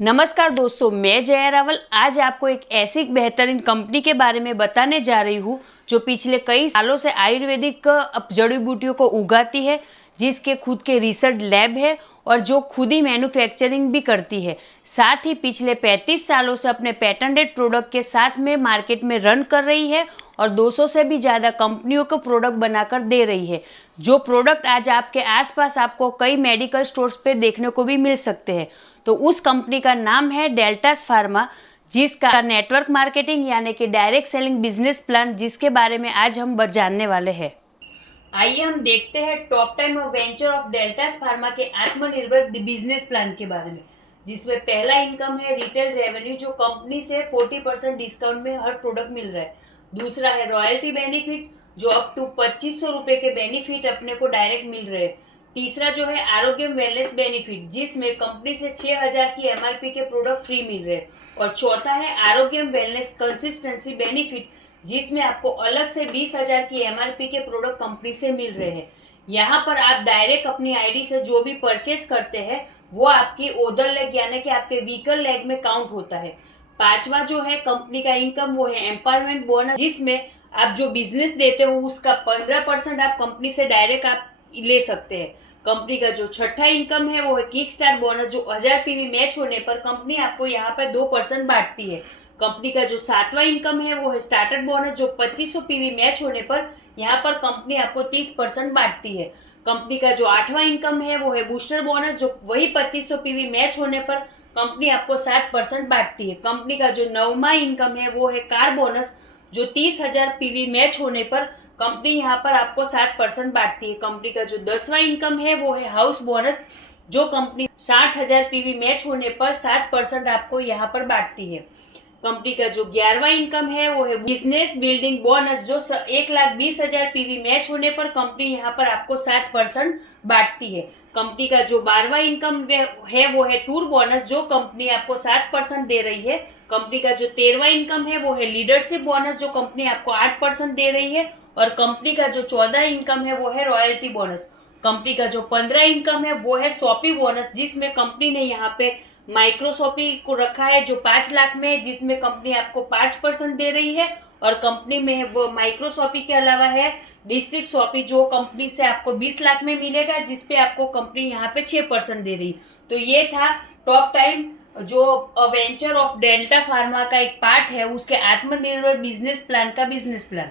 नमस्कार दोस्तों, मैं जया रावल आज आपको एक ऐसी बेहतरीन कंपनी के बारे में बताने जा रही हूँ जो पिछले कई सालों से आयुर्वेदिक जड़ी बूटियों को उगाती है, जिसके खुद के रिसर्च लैब है और जो खुद ही मैन्युफैक्चरिंग भी करती है। साथ ही पिछले 35 सालों से अपने पेटेंटेड प्रोडक्ट के साथ में मार्केट में रन कर रही है और 200 से भी ज़्यादा कंपनियों को प्रोडक्ट बनाकर दे रही है। जो प्रोडक्ट आज आपके आसपास आपको कई मेडिकल स्टोर्स पे देखने को भी मिल सकते हैं। तो उस कंपनी का नाम है डेल्टास फार्मा, जिसका नेटवर्क मार्केटिंग यानी कि डायरेक्ट सेलिंग बिजनेस प्लान, जिसके बारे में आज हम जानने वाले हैं। आइए हम देखते हैं top 10 venture of deltas pharma के आत्मनिर्भर बिजनेस प्लान के बारे में, जिसमें पहला इनकम है रिटेल रेवेन्यू, जो कंपनी से 40% डिस्काउंट में हर प्रोडक्ट मिल रहा है। दूसरा है रॉयल्टी बेनिफिट, जो अप टू 2500 रुपए के बेनिफिट अपने को डायरेक्ट मिल रहे हैं। तीसरा जो है आरोग्य वेलनेस बेनिफिट, जिसमें कंपनी से 6000 की एमआरपी के प्रोडक्ट फ्री मिल रहे हैं। और चौथा है आरोग्य वेलनेस कंसिस्टेंसी बेनिफिट, जिसमें आपको अलग से 20,000 की एमआरपी के प्रोडक्ट कंपनी से मिल रहे हैं। यहाँ पर आप डायरेक्ट अपनी आईडी से जो भी परचेस करते हैं वो आपकी ओदर लेग यानी कि आपके व्हीकल लेग में काउंट होता है। पांचवा जो है कंपनी का इनकम वो है एम्पावरमेंट बोनस, जिसमें आप जो बिजनेस देते हो उसका 15% आप कंपनी से डायरेक्ट आप ले सकते हैं। कंपनी का जो छठा इनकम है वो है किक स्टार्ट बोनस, जो 1000 पीवी मैच होने पर कंपनी आपको यहाँ पर 2% बांटती है। कंपनी का जो सातवां इनकम है वो है स्टार्टर बोनस, जो 2500 पीवी मैच होने पर यहाँ पर कंपनी आपको 30% बांटती है। कंपनी का जो आठवां इनकम है वो है बूस्टर बोनस, जो वही 2500 पीवी मैच होने पर कंपनी आपको 7% बांटती है। कंपनी का जो नौवां इनकम है वो है कार बोनस, जो 30,000 पीवी मैच होने पर कंपनी यहाँ पर आपको 7% बांटती है। कंपनी का जो 10वां इनकम है वो है हाउस बोनस, जो कंपनी 60,000 पीवी मैच होने पर 7% आपको यहाँ पर बांटती है। कंपनी का जो 11वां इनकम है वो है बिजनेस बिल्डिंग बोनस, जो 1,20,000 पीवी मैच होने पर कंपनी यहाँ पर आपको 7% बांटती है। कंपनी का जो 12वां इनकम है वो है टूर बोनस, जो कंपनी आपको 7% दे रही है। कंपनी का जो 13वां इनकम है वो है लीडरशिप बोनस, जो कंपनी आपको 8% दे रही है। और कंपनी का जो 14 इनकम है वो है रॉयल्टी बोनस। कंपनी का जो 15 इनकम है वो है शॉपी बोनस, जिसमें कंपनी ने यहाँ पे माइक्रोसॉपी को रखा है जो 5 लाख में है, जिसमें कंपनी आपको 5% दे रही है। और कंपनी में वो माइक्रोसॉपी के अलावा है डिस्ट्रिक्ट शॉपी, जो कंपनी से आपको 20 लाख में मिलेगा, जिसपे आपको कंपनी यहाँ पे 6% दे रही। तो ये था टॉप टाइम जो वेंचर ऑफ डेल्टा फार्मा का एक पार्ट है उसके आत्मनिर्भर बिजनेस प्लान का बिजनेस प्लान।